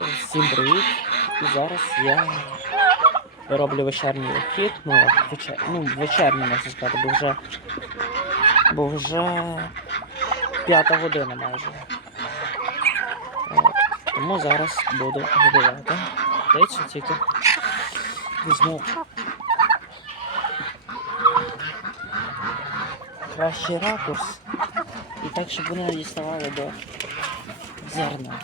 Всім привіт! І зараз я роблю вечірній обхід, ну, вечер... ну вечірній можна сказати, бо вже бо вже п'ята година майже. От. Тому зараз буду годувати. Дивіться, тільки візьму кращий ракурс. І так, щоб вони діставали до зерна.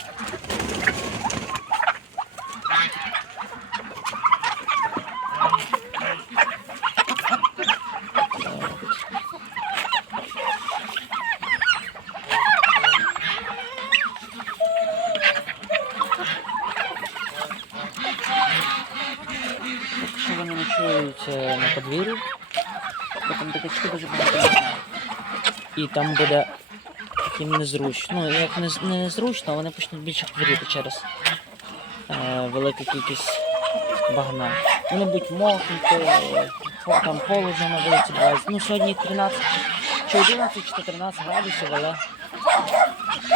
Поки що вони ночують подвір'ї, бо там дитячки дуже багато. І там буде таким незручно. Ну, як не, не незручно, вони почнуть більше хворіти через е, велику кількість багна. Вони будуть мокнути, е, там холодно на вулиці буває. Ну, сьогодні 13 чи 11 чи 13 градусів, але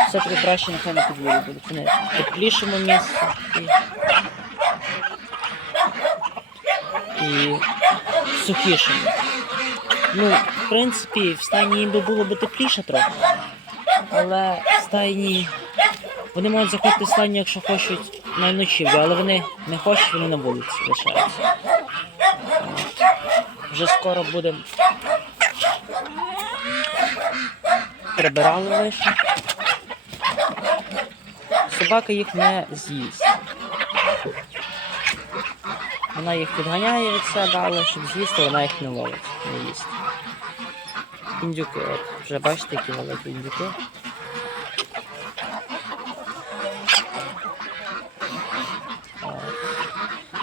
все-таки краще нехай на подвір'ї будуть. Вони в теплішому місці. І... і сухішими. Ну, в принципі, в стайні їм би було б тепліше трохи. Але в стайні. Вони можуть заходити в стайню, якщо хочуть на але вони не хочуть, вони на вулиці лишаються. Вже скоро будемо. Прибирали лише. Собака їх не з'їсть. Вона їх підганяє від себе, але щоб з'їсти, вона їх не ловить, не їсть. Індюки, от, вже бачите, які великі індюки.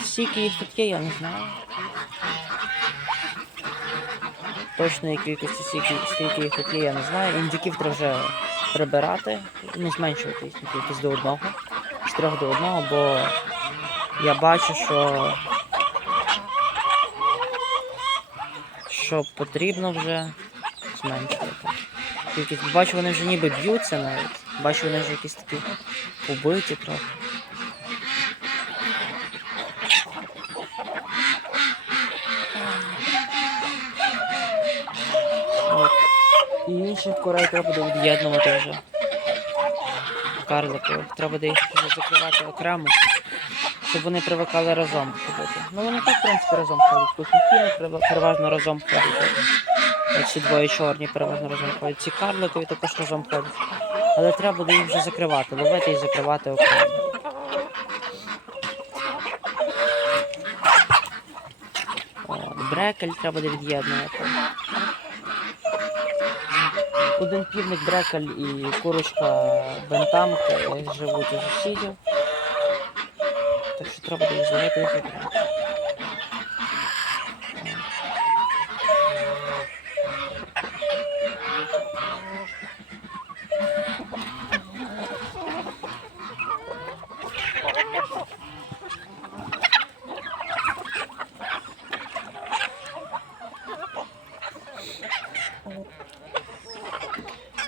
Скільки їх тут є, я не знаю. Точної кількості, скільки, скільки їх тут є, я не знаю. Індюків треба вже прибирати, ну, зменшувати їхню кількість до одного, з трьох до одного, бо я бачу, що що потрібно вже зменшувати. Кількість. Бачу, вони вже ніби б'ються навіть. Бачу, вони вже якісь такі побиті трохи. І інших курей треба буде від'єднувати вже. Карликових. Треба буде їх закривати окремо щоб вони привикали разом ходити. Ну вони так, в принципі, разом ходять. Кухні переважно разом ходять. Ці двоє чорні переважно разом ходять. Ці карликові також разом ходять. Але треба буде їх вже закривати, ловити і закривати окремо. Брекель треба буде від'єднувати. Один півник брекель і курочка бентамка живуть у сусідів. Треба буде їх зловити.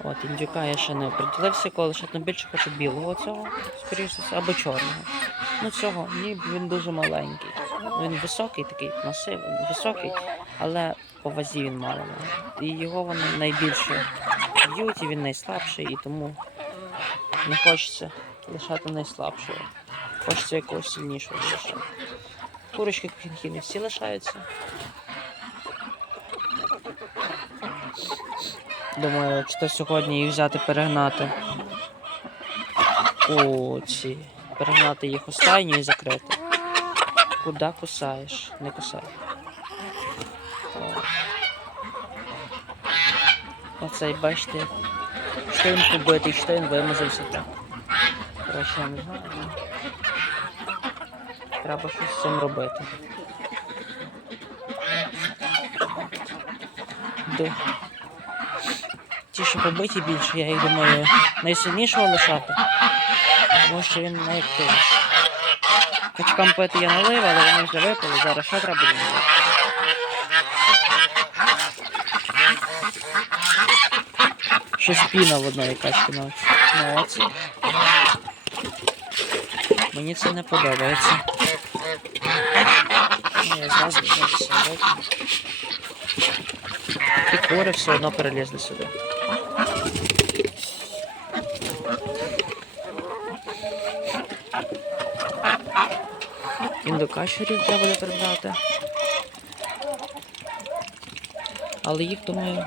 От, індюка я ще не оприділився, коли лише там більше хочу білого цього, скоріше або чорного. Ну цього ні, він дуже маленький. Він високий, такий масивний, високий, але по вазі він мало. І його вони найбільше б'ють, і він найслабший, і тому не хочеться лишати найслабшого. Хочеться якогось сильнішого лишати. Курочки кінхіни всі лишаються. Думаю, чи то сьогодні їх взяти перегнати. О, ці. Перегнати їх у і закрити. Куда кусаєш? Не кусай. Оцей, бачите, він побитий, він вимазався так. Коротше, не знаю. Треба щось з цим робити. До... Ті, що побиті більше, я їх думаю, найсильнішого лишати. Тому що він найактивніший. Качкам пити я налив, але вони вже випили, зараз ще треба буде. Щось піна в одної качки на оці. Мені це не подобається. Ні, я зразу все. І кури все одно перелізли сюди. Індокачерів треба буде прибрати. Але їх, думаю,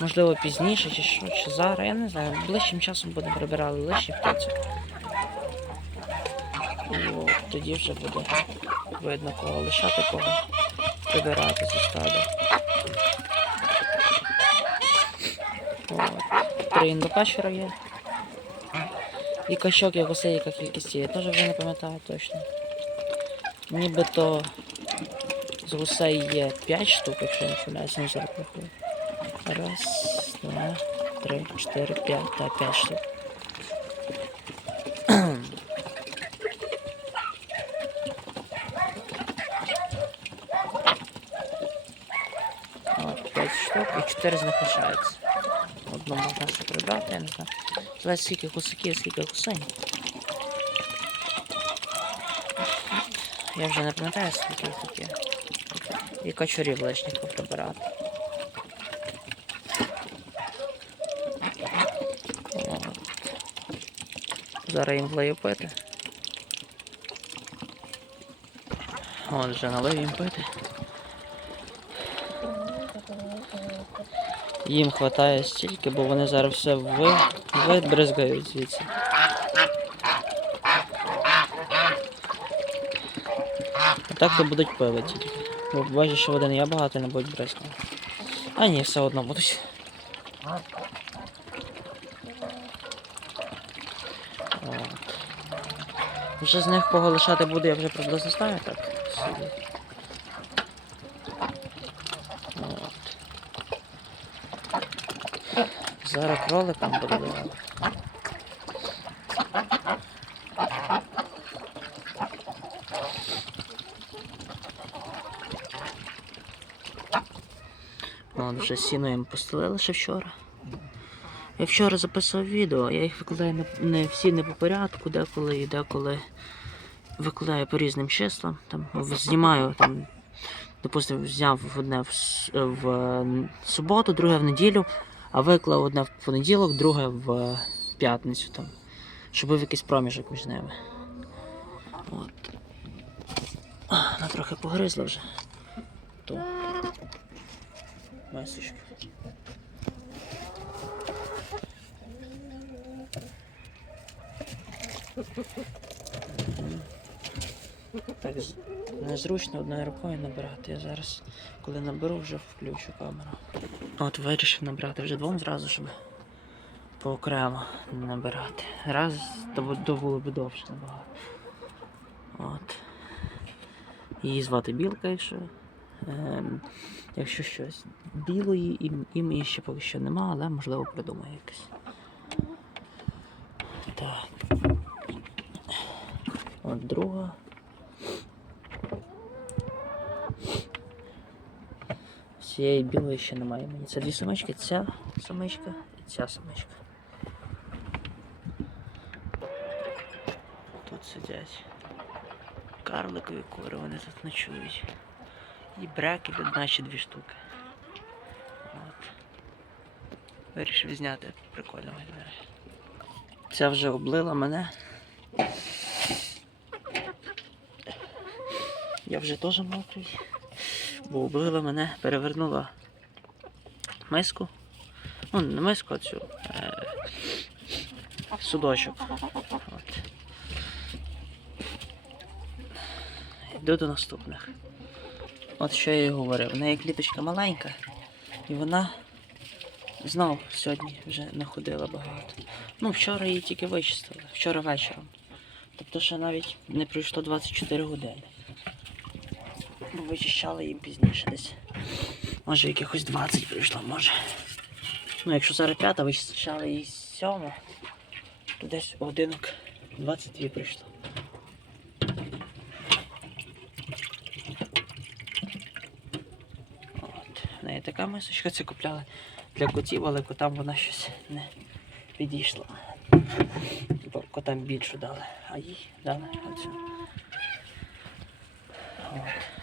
можливо пізніше чи що, чи зараз, я не знаю. Ближчим часом будемо прибирати лишніх птицю. От тоді вже буде видно, кого лишати, кого прибирати зі стада. От. Три індокачера є. І качок, як усе, яка кількість є. Я теж вже не пам'ятаю точно. Нібито з гусей є 5 штук, якщо я не помиляюся, не зараз рахую. Раз, два, три, чотири, п'ять, так, 5 штук. От, 5 штук і 4 з них лишаються. Одну можна ще прибрати, я не знаю. Залежить скільки гусаків, скільки гусей. Я вже не пам'ятаю, скільки їх тут. І качурів лишніх поприбирати. От. Зараз їм влию пити. От вже налив їм пити. Їм вистачає стільки, бо вони зараз все ви... вибризгають звідси. Так то будуть пили тільки. Бо бачиш, що води не я багато не будуть бризкати. А ні, все одно будуть. От. Вже з них кого лишати буде, я вже приблизно знаю так. От. Зараз кроликам буду давати. Вон вже сіно їм постелили ще вчора. Я вчора записував відео, я їх викладаю не, не всі не по порядку, деколи і деколи викладаю по різним числам. Там знімаю там, допустимо, зняв одне в, в суботу, друге в неділю, а виклав одне в понеділок, друге в п'ятницю там. Щоб був якийсь проміжок між ними. От. Вона трохи погризла вже. То. Масочка. Так, незручно одною рукою набирати. Я зараз, коли наберу, вже включу камеру. От вирішив набрати вже двом зразу, щоб поокремо набирати. Раз то було б довше набагато. От. Її звати Білка, якщо. Ем, якщо щось. Білої імені ще поки що нема, але можливо придумаю якесь. Так. От друга. Цієї білої ще немає мені. Це дві самички, ця самичка і ця самичка. Тут сидять. Карликові кури, вони тут ночують. І браки одна чи дві штуки. От. Вирішив зняти прикольно виглядає. Ця вже облила мене. Я вже теж мокрий. Бо облила мене, перевернула миску. Ну, не миску, а цю. Е- судочок. От. Йду до наступних. От що я і говорив. В неї кліточка маленька, і вона знов сьогодні вже не ходила багато. Ну, вчора її тільки вичистили, вчора вечором. Тобто ще навіть не пройшло 24 години. Бо вичищали їм пізніше десь. Може якихось 20 прийшло, може. Ну, якщо зараз п'ята, вичищали її сьома, то десь годинок 22 прийшло. Неї така мисочка це купляли для котів, але котам вона щось не підійшла. Бо котам більшу дали, а їй дали оцю. От.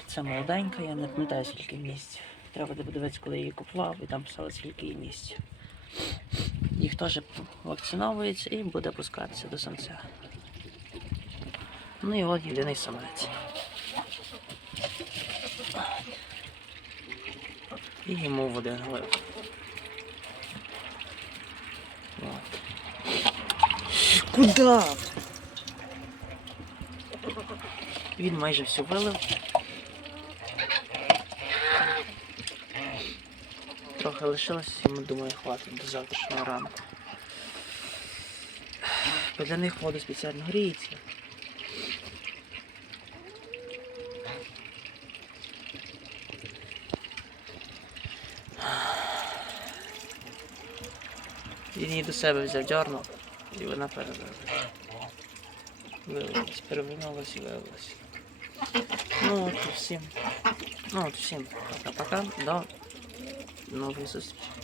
Це молоденька, я не пам'ятаю скільки місць. Треба буде подивитися, коли я її купував, і там писали скільки їй місць. Їх теж вакциновується і буде пускатися до самця. Ну і от єдиний самець. І йому в один глиб. От. Куда? Він майже всю вилив. Трохи лишилось, йому думаю, хватить до завтрашнього ранку. Бо для них вода спеціально гріється. Він її до себе взяв, дьорнув, і вона перевелася. Вилилась, перевернулась і вилилась. Ну от і всім. Ну от всім. Пока-пока. До нових зустрічі.